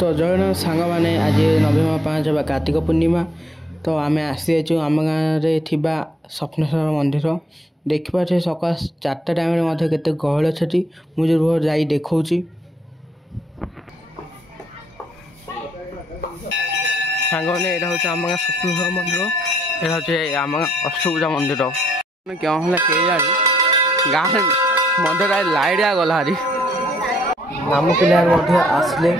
तो जय सांग मैंने आज नवेम्बर 5 कार्तिक पूर्णिमा तो आम आसी आम गाँव स्वप्नेश्वर मंदिर देखिए सकाल 4टा टाइम केते गहल अच्छी मुझे जाई देखा सांग मैंने यहाँ हूँ आम गाँव स्वप्नेश्वर मंदिर यहाँ हूँ आम अष्टभुजा मंदिर क्या है कई गाँव मंदिर लाइट गला हारी नाम पिला आसले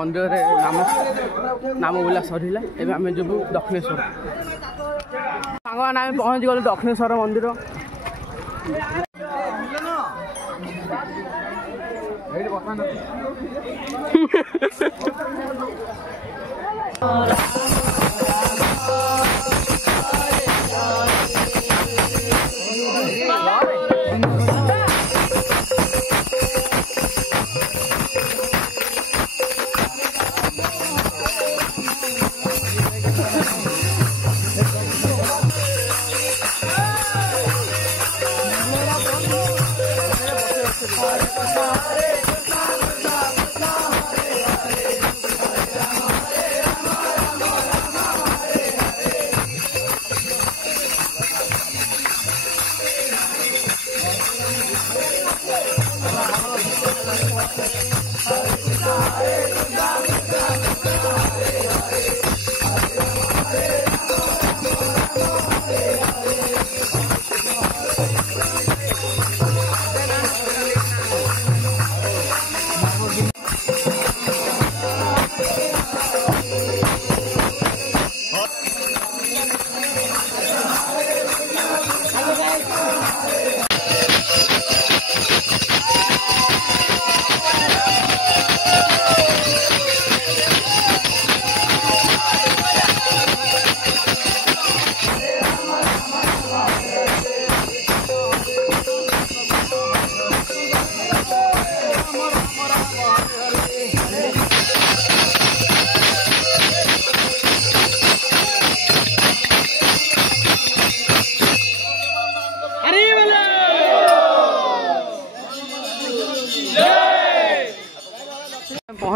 मंदिर नाम बोला सरला एवं आम जीव दक्षिणेश्वर सांग आम पहुँची गलु दक्षिणेश्वर मंदिर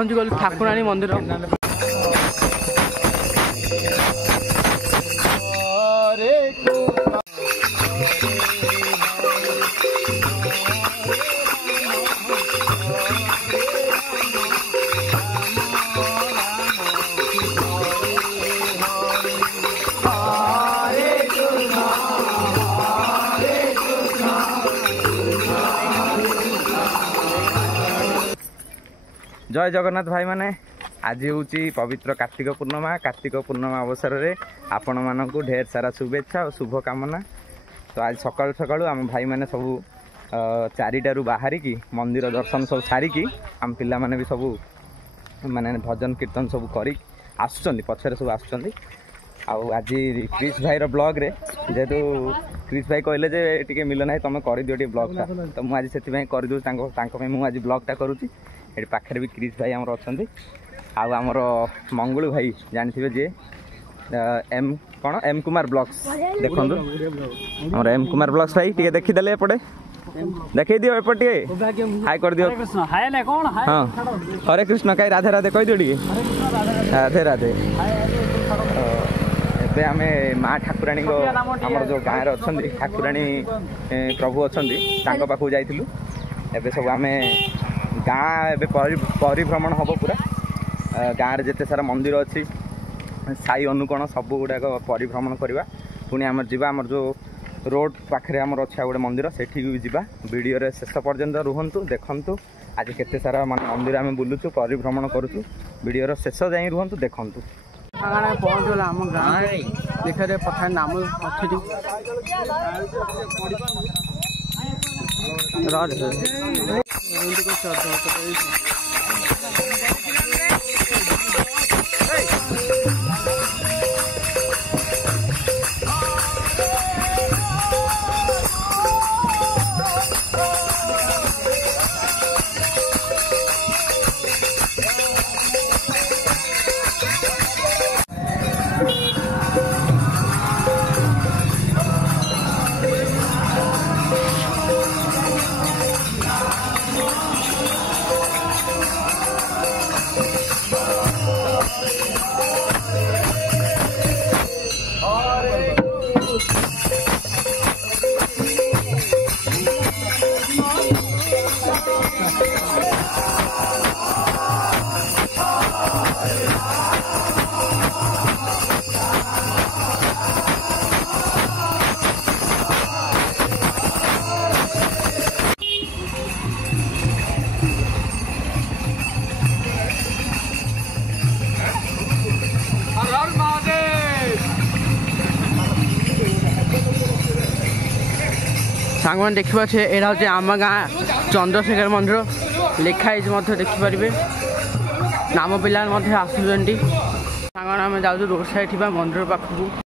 पहुँची गलु ठाकुराणी मंदिर। जय जगन्नाथ भाई माने आज हूँ पवित्र कार्तिक पूर्णिमा अवसर में आपण मानक ढेर सारा शुभेच्छा और शुभ कामना। तो आज सकाल सकाल आम भाई मैंने सब 4टारू बाहरिकी मंदिर दर्शन सब सारिकी आम पिला माने भी सब माने भजन कीर्तन सब कर पछरे सब आसुँच। आज क्रिश भाई ब्लॉग रे जेहेतु क्रिश भाई कहले जे टिके मिल ना तुम कर दियो ब्लॉगटा, तो मुझे से करदे मुझे ब्लॉगटा करुँची। ये पाखे भी क्रिश भाई आमर अच्छा आमर मंगुल भाई जानते जे एम कुमार ब्लॉग्स देखो आमर एम कुमार ब्लॉग्स भाई टे देखीदे एपटे देखे दियो एपटे हाय कर दियो। हाँ हरे कृष्ण कहीं राधे राधे कह दियो टे राधे राधे। एबे आमे माँ ठाकुराणी आमर जो गाँव अच्छा ठाकुराणी प्रभु अच्छा पाखु जाइलु। एबे सब आमे गाँ ए परिभ्रमण हम पूरा गाँव में जिते सारा मंदिर अच्छी साई अनुकोण सब गुड़ाक परिभ्रमण करवा। पुणी आम जा आम जो रोड पाखे आमर अच्छा गोटे मंदिर सेठी भी जा वीडियो रे शेष पर्यंत रुहतु देखु। आज केते सारा मंदिर आम बुलुचु परिभ्रमण करुचु वीडियो रो शेष जाई रुहतु देखु। पहुँचला आम गाँव देखा पथा नाम सांग मैंने देखा यहाँ हूँ आम गाँ चंद्रशेखर मंदिर लिखाई देखिपारे नाम पिला आसुँच। सांग आम जाऊँ रोड साइड मंदिर पाखक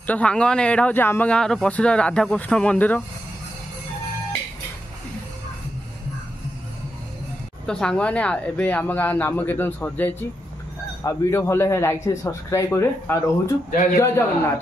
तो सांग मैंने यहाँ हूँ आम गाँव प्रसिद्ध राधाकृष्ण मंदिर। तो सांग मैंने एवं आम गाँव नाम कीर्तन सर जाइए। वीडियो भल लाइक से सब्सक्राइब करे। रोचु जय जगन्नाथ।